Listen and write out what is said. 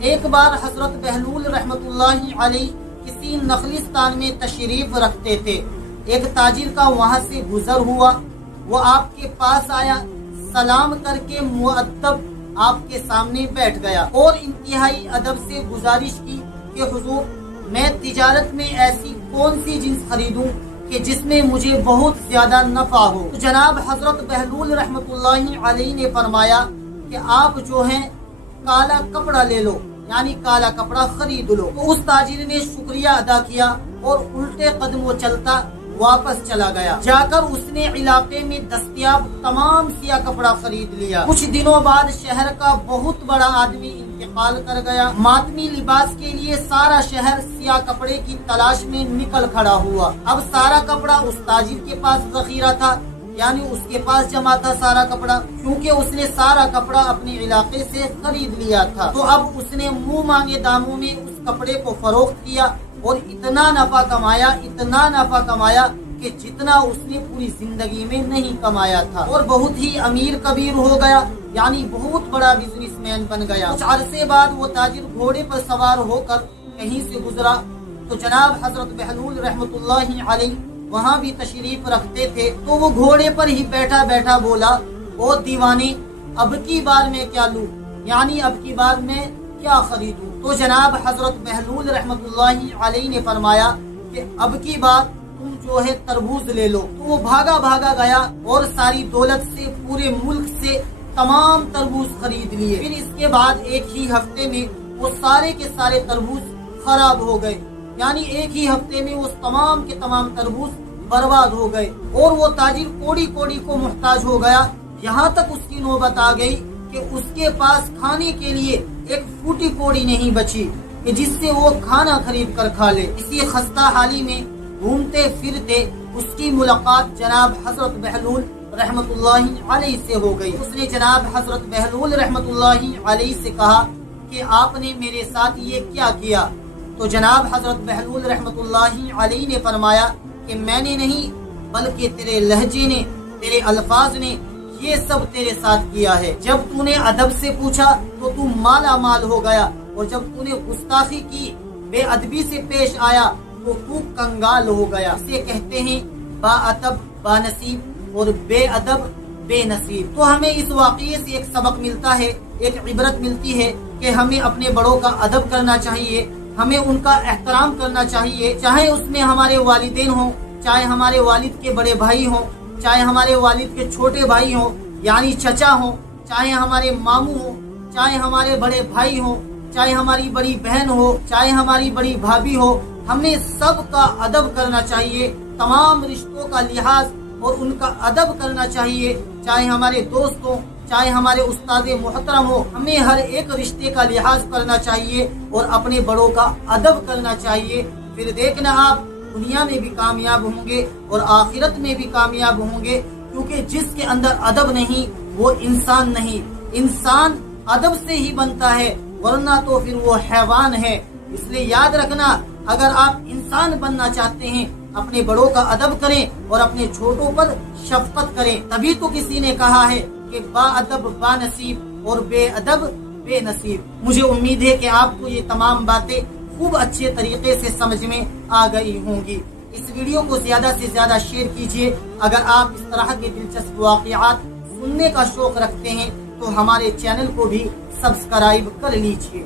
ایک بار حضرت بہلول رحمت اللہ علیہ کسی نخلستان میں تشریف رکھتے تھے۔ ایک تاجر کا وہاں سے گزر ہوا، وہ آپ کے پاس آیا، سلام کر کے مؤدب آپ کے سامنے بیٹھ گیا اور انتہائی ادب سے گزارش کی کہ حضور، میں تجارت میں ایسی کون سی جنس خریدوں کہ جس میں مجھے بہت زیادہ نفع ہو؟ تو جناب حضرت بہلول رحمت اللہ علیہ نے فرمایا کہ آپ جو ہیں کالا کپڑا لے لو، یعنی کالا کپڑا خرید لو۔ تو اس تاجر نے شکریہ ادا کیا اور الٹے قدم وہ چلتا واپس چلا گیا۔ جا کر اس نے علاقے میں دستیاب تمام سیاہ کپڑا خرید لیا۔ کچھ دنوں بعد شہر کا بہت بڑا آدمی انتقال کر گیا۔ ماتمی لباس کے لیے سارا شہر سیاہ کپڑے کی تلاش میں نکل کھڑا ہوا۔ اب سارا کپڑا اس تاجر کے پاس ذخیرہ تھا، یعنی اس کے پاس جمع تھا سارا کپڑا، کیونکہ اس نے سارا کپڑا اپنے علاقے سے خرید لیا تھا۔ تو اب اس نے منہ مانگے داموں میں اس کپڑے کو فروخت کیا اور اتنا نفع کمایا کہ جتنا اس نے پوری زندگی میں نہیں کمایا تھا، اور بہت ہی امیر کبیر ہو گیا، یعنی بہت بڑا بزنس مین بن گیا۔ کچھ عرصے بعد وہ تاجر گھوڑے پر سوار ہو کر کہیں سے گزرا تو جناب حضرت بہلول رحمت اللہ علیہ وہاں بھی تشریف رکھتے تھے۔ تو وہ گھوڑے پر ہی بیٹھا بیٹھا بولا، او دیوانے، اب کی بار میں کیا لوں، یعنی اب کی بار میں کیا خریدوں؟ تو جناب حضرت بہلول رحمت اللہ علیہ نے فرمایا کہ اب کی بار تم جو ہے تربوز لے لو۔ تو وہ بھاگا گیا اور ساری دولت سے پورے ملک سے تمام تربوز خرید لیے۔ پھر اس کے بعد ایک ہی ہفتے میں وہ سارے کے سارے تربوز خراب ہو گئے، یعنی ایک ہی ہفتے میں وہ تمام کے تمام تربوز برباد ہو گئے اور وہ تاجر کوڑی کو محتاج ہو گیا۔ یہاں تک اس کی نوبت آ گئی کہ اس کے پاس کھانے کے لیے ایک پھوٹی کوڑی نہیں بچی کہ جس سے وہ کھانا خرید کر کھا لے۔ اسی خستہ حالی میں گھومتے پھرتے اس کی ملاقات جناب حضرت بہلول رحمت اللہ علیہ سے ہو گئی۔ اس نے جناب حضرت بہلول رحمت اللہ علیہ سے کہا کہ آپ نے میرے ساتھ یہ کیا کیا؟ تو جناب حضرت بہلول رحمت اللہ علیہ نے فرمایا کہ میں نے نہیں، بلکہ تیرے لہجے نے، تیرے الفاظ نے یہ سب تیرے ساتھ کیا ہے۔ جب تو نے ادب سے پوچھا تو تو مالا مال ہو گیا، اور جب تو نے گستاخی کی، بے ادبی سے پیش آیا تو تو کنگال ہو گیا۔ اسے کہتے ہیں با ادب با نصیب اور بے ادب بے نصیب۔ تو ہمیں اس واقعے سے ایک سبق ملتا ہے، ایک عبرت ملتی ہے کہ ہمیں اپنے بڑوں کا ادب کرنا چاہیے، ہمیں ان کا احترام کرنا چاہیے، چاہے اس میں ہمارے والدین ہوں، چاہے ہمارے والد کے بڑے بھائی ہوں، چاہے ہمارے والد کے چھوٹے بھائی ہوں یعنی چچا ہوں، چاہے ہمارے ماموں ہوں، چاہے ہمارے بڑے بھائی ہوں، چاہے ہماری بڑی بہن ہو، چاہے ہماری بڑی بھابھی ہو، ہمیں سب کا ادب کرنا چاہیے، تمام رشتوں کا لحاظ اور ان کا ادب کرنا چاہیے، چاہے ہمارے دوست ہوں، چاہے ہمارے استاد محترم ہو، ہمیں ہر ایک رشتے کا لحاظ کرنا چاہیے اور اپنے بڑوں کا ادب کرنا چاہیے۔ پھر دیکھنا آپ دنیا میں بھی کامیاب ہوں گے اور آخرت میں بھی کامیاب ہوں گے، کیونکہ جس کے اندر ادب نہیں وہ انسان نہیں، انسان ادب سے ہی بنتا ہے، ورنہ تو پھر وہ حیوان ہے۔ اس لیے یاد رکھنا، اگر آپ انسان بننا چاہتے ہیں اپنے بڑوں کا ادب کریں اور اپنے چھوٹوں پر شفقت کریں، تبھی تو کسی نے کہا ہے کہ با ادب با نصیب اور بے ادب بے نصیب۔ مجھے امید ہے کہ آپ کو یہ تمام باتیں خوب اچھے طریقے سے سمجھ میں آ گئی ہوں گی۔ اس ویڈیو کو زیادہ سے زیادہ شیئر کیجیے۔ اگر آپ اس طرح کے دلچسپ واقعات سننے کا شوق رکھتے ہیں تو ہمارے چینل کو بھی سبسکرائب کر لیجیے۔